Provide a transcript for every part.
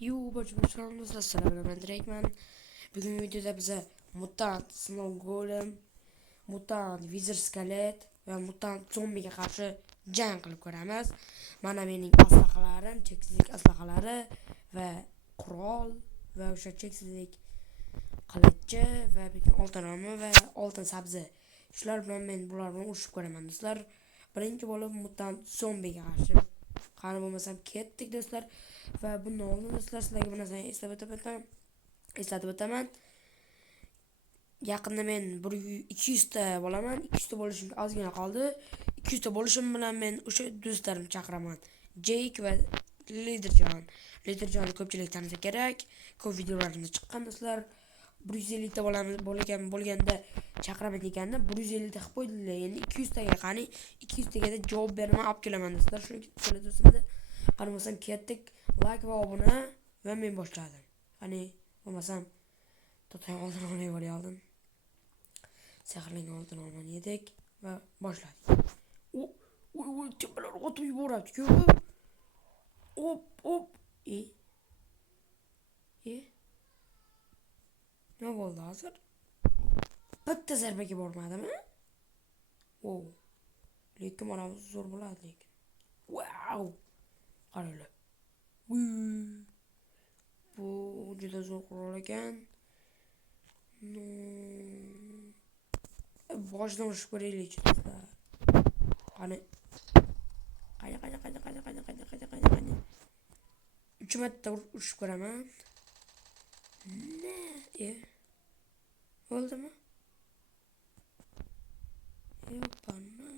Başkanım assalomu alaykum. Bugungi videoda biza mutant sinov golem, mutant vizir skelet va mutant zombiga qarshi jang qilib ko'ramiz. Mana mening aslahalarim, cheksizlik aslahalari va qurol va o'sha cheksizlik qilichi va oltin olma va oltin sabzi. Shular bilan men bular bilan urushib ko'raman do'stlar. Birinchi bo'lib mutant zombiga qarshi. Qani bo'lmasam ketdik do'stlar. Va bundan oldin do'stlar sizlarga bir narsani eslatib o'taman. Yaqinda men 200 ta bo'laman. 200 ta bo'lishim ozgina qoldi. 200 ta bo'lishim bilan men o'sha do'stlarimni chaqiraman. Jake va Liderjon. Liderjonni ko'pchilik tanisa kerak. Ko'p videolarimda chiqqan do'stlar. 150 ta bo'lganda chaqiraman deganda 150 ta qilib qo'ydilar. Endi 200 taga qani 200 taga javob beraman, olib kelaman do'stlar. Shu do'stimda qaramasam ketdik. Like va obuna va men boshladim. Qani bo'lmasam to'xtay oltin olmay borayoldim. Sehrlangan oltin olmani yedik va boshladik. Kimlar otib yuboradi-ku? Hop. Nima bo'ldi hozir? Bitta zarbaga bormadimi? Lekin mana bu zo'r bo'ladi lekin. Wow! Qaranglar. Bu juda zo'r qurol ekan. Boshdan urishib ko'raylik do'stlar. Qani. 3 marta urishib ko'raman. Bo'ldimi? Yo'qmi?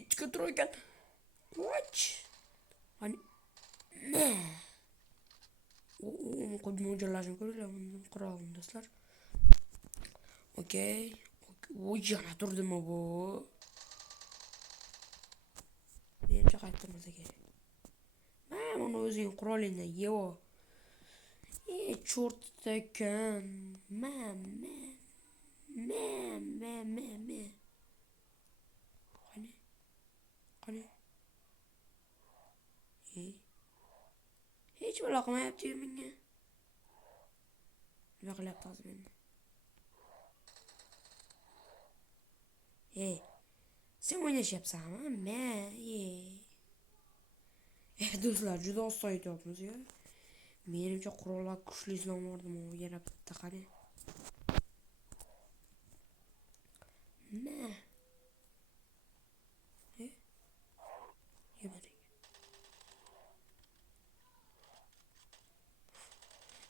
Itga turgan. Watch. Qani. Qo'yib mo'ljallashni ko'ringlar bundan qurolim do'stlar. Okey. Yana turdimi bu? Menimcha qayttirmasa kerak. Mana o'zing qurolingdan yeo. Chort ekan. Qani. Hech bir qilmayapti menga. Nima qilyapti hozir menda? Sen o'ynashyapsanmi? Do'stlar, juda oson aytyapmiz-ku. Menimcha qurollar kuchli sinovlardim u yana bitta qani.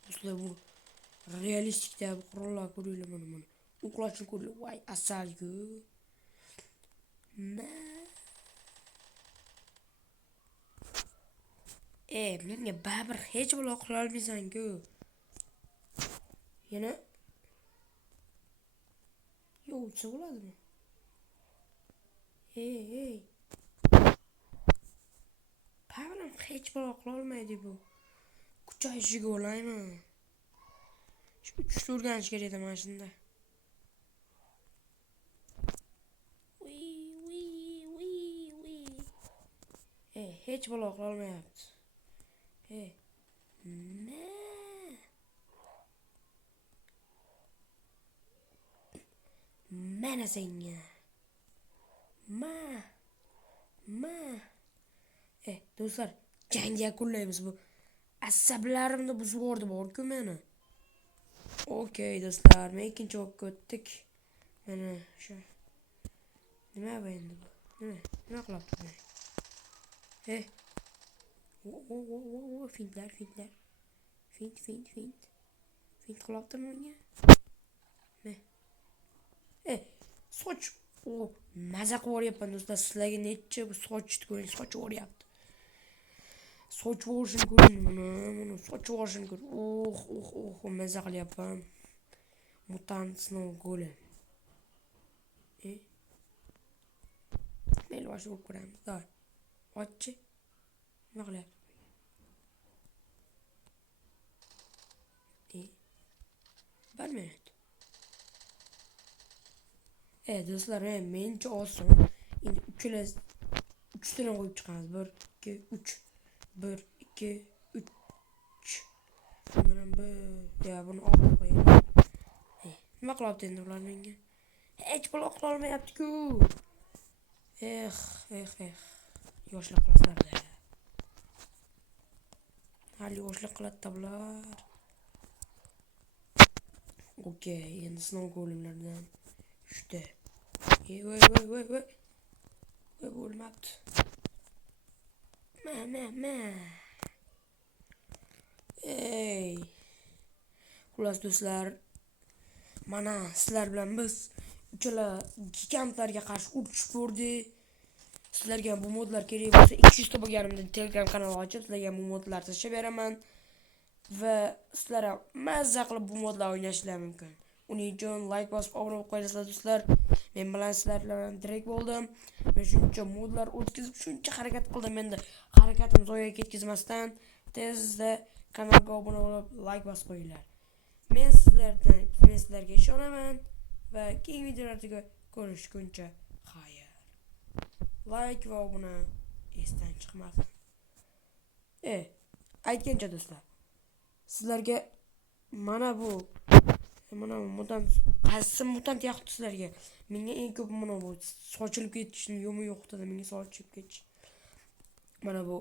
Do'stlar, bu realistikda qurollar ko'ringlar mana. Uqlashni ko'ringlar. Voy, asal-ku. Menga baribir hech bir qila olmaysan-ku. Yana yo'qsa bo'ladimi? Baribir hech bir qila olmaydi bu. Kuchayishiga olaymi? Shu 3 o'rganish kerak edi mana shunda. Hech bir qila olmayapti. Mana senga. Do'stlar, jangni yakunlaymiz bu. Asablarimni buzib yubordi bor-ku meni. Okey do'stlar, men ikkinchi o'qqa o'tdik. Mana shu. Nima bu endi bu? Nima qilyapti? Fintlar. Fint qilyapti menga. Soch. Maza qilib o'ryapman do'stlar. Sizlarga necha bu sochni ko'ring, soch o'ryapti. Soch o'rishini ko'ring mana soch o'rishini ko'ring. Maza qilyapman. Mutant sinov golem. Mayli boshqa bo'lib ko'ramiz. Davay. Ochchi. Nima qilyapti? Bir minut. Do'stlar, mencha oson. Endi 3 tani qo'yib chiqamiz. 1 2 3. 1 2 3. qilyapti endi ular menga? Hech buloq qila olmayapti-ku. Yoshlik qilasizlar-da. Hali yoshlik qiladi-da bular. Okey, endi sinov o'limlardan 3 ta. Voy. O'lmabdi. Ma. Ey. Xullas do'stlar, mana sizlar bilan biz uchala gigantlarga qarshi urushib ko'rdik. Sizlarga bu modlar kerak bo'lsa 200 ta bo'lganimda Telegram kanal ochib, sizlarga bu modlarni tashlab beraman va sizlar ham mazza qilib bu modlarni o'ynashinglar mumkin. Uning uchun like bosib obuna bo'lib qo'yasizlar do'stlar. Men bilan sizlar bilan direkt bo'ldim. Men shuncha modlar o'tkazib, shuncha harakat qildim. Endi harakatim zoya ketkazmasdan tezda kanalga obuna bo'lib, like bosib qo'yinglar. Men sizlarga ishonaman va keyingi videolarda ko'rishguncha xayr. Like va obuna esdan chiqmasin. Aytgancha do'stlar, sizlarga mana bu mutant qaysi mutant yoqdi sizlarga? Menga eng ko'p mana bu sochilib ketishni yo'qdi, menga sochilib ketish. Mana bu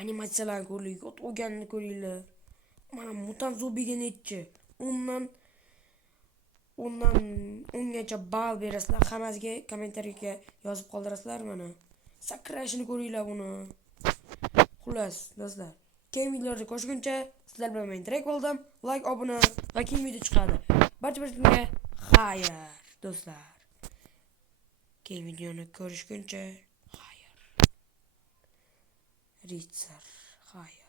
animatsiyalarni ko'ringlar, o'ganini ko'ringlar. Mana mutant zombiga netchi. Undan ungacha ball berasizlar. Hammasiga kommentariyaga yozib qoldirasizlar mana. Sakrashini ko'ringlar buni. Xullas, do'stlar, keyingi videolarda ko'rishguncha sizlar bilan men direkt bo'ldim. Like, obuna va keyingi video chiqadi. Barcha xayr, do'stlar. Keyingi videoni ko'rishguncha xayr. Ritser, xayr.